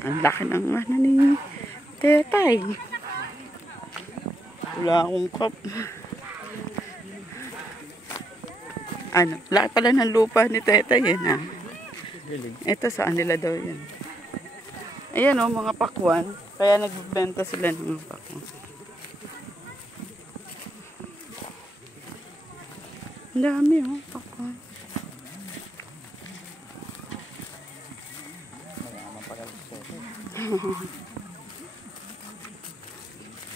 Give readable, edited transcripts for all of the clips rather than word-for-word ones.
Ang laki ng ano ni Tetay. Wala akong cup. Ano, laki pala ng lupa ni Tetay yan ah. Ito saan nila daw yan. Ayan o, mga pakwan. Kaya nagbibenta sila ng mga pakwan. Ang dami o, pakwan.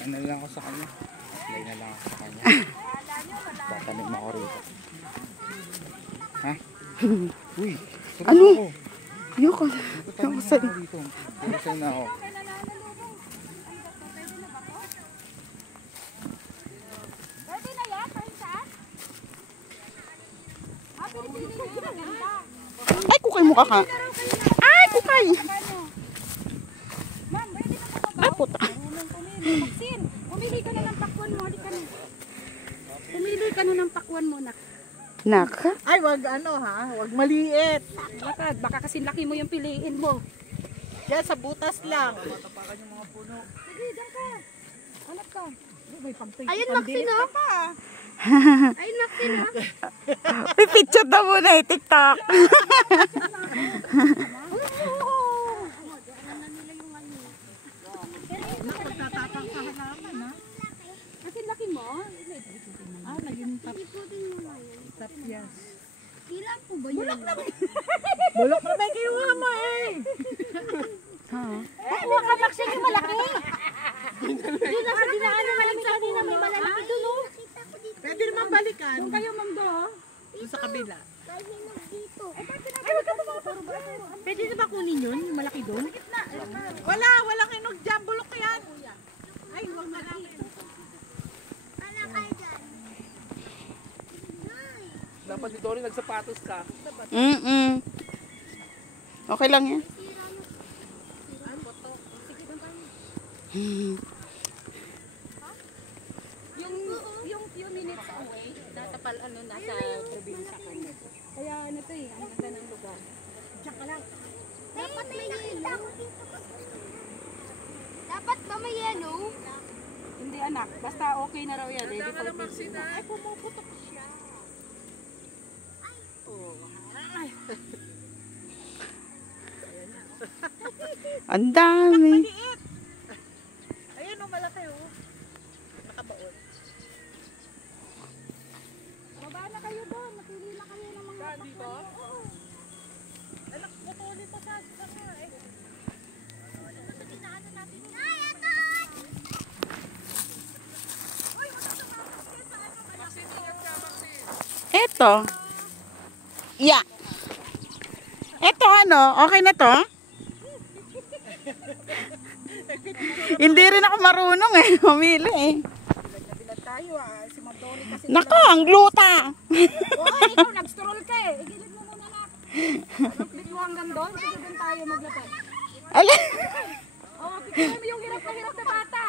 Ano lang ako sa kanya. Lay na lang ako sa kanya. Tatanim ako rito. Ha? Uy! Ano? Ako. Ayoko. Tatanim ako dito. Pulusan na ako. Pwede na yan? Pwede saan? Pinipili na yung maganda. Ay, kukay mo ka ka. Ay, kukay. Ma'am, pwede na po ba? Ay, puta. Maxine, pumili ka na ng pakwan mo. Halika na. Pumili ka na ng pakwan mo, nak. Naka? Ay, wag ano ha, wag maliit. Lakad, baka kasi laki mo yung piliin mo. Yan sa butas lang. Sige, dyan ka. Hanap ka. Ayun, Maxine, oh. Ayun, Maxine, ha? Pipicture na muna eh, TikTok. Tatapang sa halaman, ha? Kasi laki mo. Ah, naging tapyas. Ilan po ba yun? Bulak na ba? Bulok na may kiwa mo eh. Kuha ka, Maxine, yung malaki. Yun na sa dinaan ng malamig sa na may malalaki doon, oh. Pwede naman balikan. Doon kayo, ma'am, do. Doon sa kabila. Ay, wag ka tumapag. Pwede na ba kunin yun, yung malaki doon? Walang hinog dyan. Bulok yan. Ay, wag na lang. Dapat dito rin nagsapatos ka. Okay lang yan. Yung few minutes away, nasa probinsya kami. Kaya ano to eh, ang ganda ng lugar. Diyan ka lang. Dapat may yellow. Dapat ba may yellow? Hindi anak, basta okay na raw yan. Ready for business. Ay, pumuputok siya. Ang dami. Ayun, oh, malaki, oh. Nakabaon. Baba na kayo doon, napili na kayo ng mga dito? Oo. Anak, putulin pa sa nga eh. Eto. Yeah. Eto ano, okay na to? Hindi rin ako marunong eh, mamili eh. Nabilag tayo ah, si Madoni kasi. Nako, ang gluta. Oo, ikaw nag-stroll ka eh. Igilid mo muna na. Click mo hanggang doon, sige doon tayo maglapad. Ala. Oo, picture mo yung hirap na bata.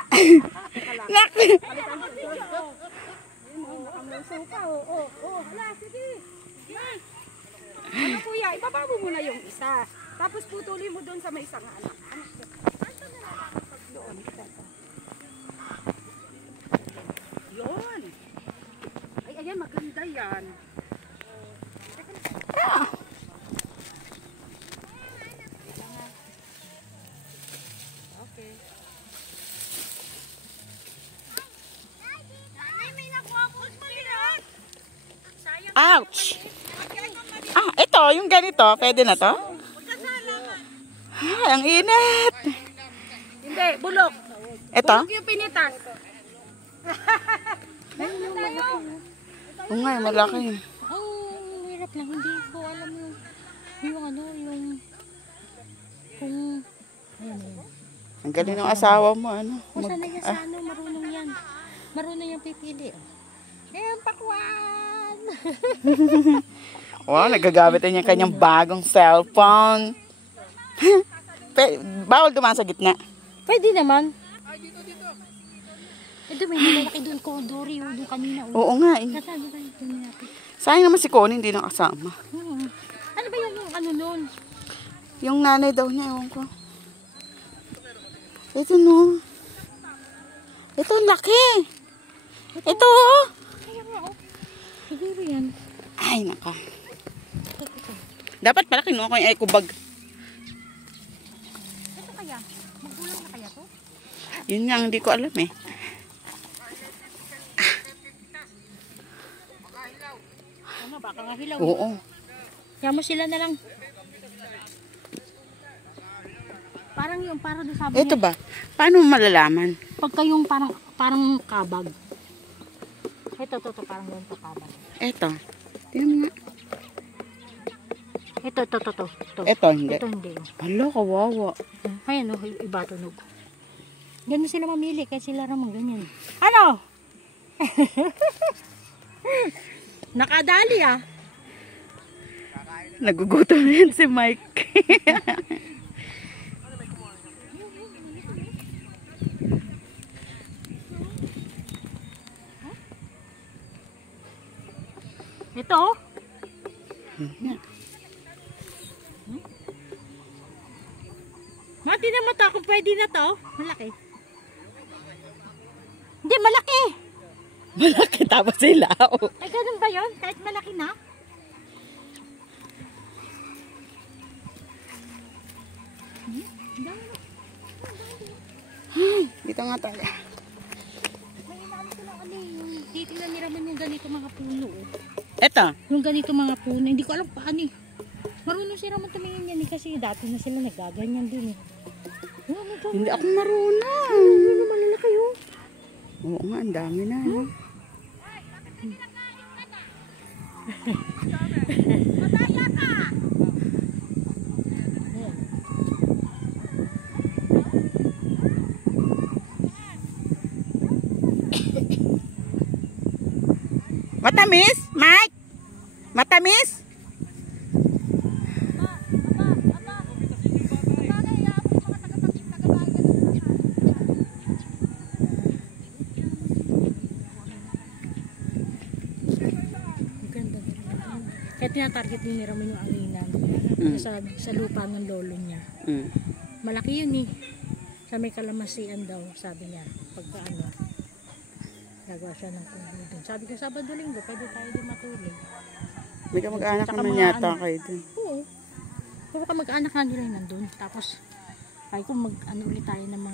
Nako. Palitan mo video. Ayun, nakamuso ka. Oo, hala, sige. Ano kuya, ibaba mo muna yung isa. Tapos putulin mo doon sa may isang anak. Doon. Yun. Ay, ayan, maganda yan. Okay. May nakuha ko maliit. Ouch. Ah, ito, yung ganito, pwede na to? Ay, ang init. Hindi, bulok. Ito? Bulok yung pinitas. Oo nga, malaki. Ang hirap lang. Hindi ko alam yung ano, yung... Kung... Ang galing ng asawa mo, ano? Kung saan na yan sa ano, marunong yan. Marunong yung pipili. Ayan, pakwan! Wow, nagagamit niya yung kanyang bagong cellphone. Bawal dumaan sa gitna. Pwede naman. Ito may malaki doon ko, Dory, doon kanina. Oo nga eh. Kasabi tayo doon natin. Sayang naman si Connie, hindi nakasama. Ano ba yung ano nun? Yung nanay daw niya, ewan ko. Ito no. Ito ang laki. Ito oh. Kaya nga oh. Siguro yan. Ay, naka. Dapat pala kinuha ko yung eco bag. Ito kaya? Magbulang na kaya to? Yun nga, hindi ko alam eh. Ano, baka nga hilaw. Oo. Kaya mo sila na lang. Parang yung, parang doon sabi Ito niya. ba? Paano mo malalaman? Pagka yung parang kabag. Ito, parang yung kabag. Ito. Tingnan mo nga. Ito. Ito, hindi. Ito hindi. Hala, kawawa. Ayan o, iba tunog. Ganun sila mamili, kaya sila naman ganyan. Ano? Nakadali ah. Nagugutom na yan si Mike. Ito oh. Mati naman to, kung pwede na to. Malaki. Hindi, malaki. Malaki tapos sila. Oh. Ay, ganun ba yun? Kahit malaki na? Dito nga tayo. May inaano ko lang ano yung titingnan ni Ramon yung ganito mga puno. Oh. Ito. Yung ganito mga puno. Hindi ko alam paano eh. Marunong si Ramon tumingin yan eh. Kasi dati na sila nagaganyan din eh. Ano to? Hindi ako marunong. Ano malalaki oh. Oo nga, ang dami na. No? Matamis? Mike? Matamis? Kaya tinatarget din ni Ramon yung anginan. Sa lupa ng lolo niya. Mm. Malaki yun eh. Sa may kalamasian daw, sabi niya. Pagka ano, nagawa siya ng kubo dun. Sabi ko, Sabado Linggo, pwede tayo din matulog. May kamag-anak Tsaka naman mga yata ano. kayo dun. Oo. Puro ka mag-anak nga nila yung nandun. Tapos, ay kung mag-ano ulit tayo ng mga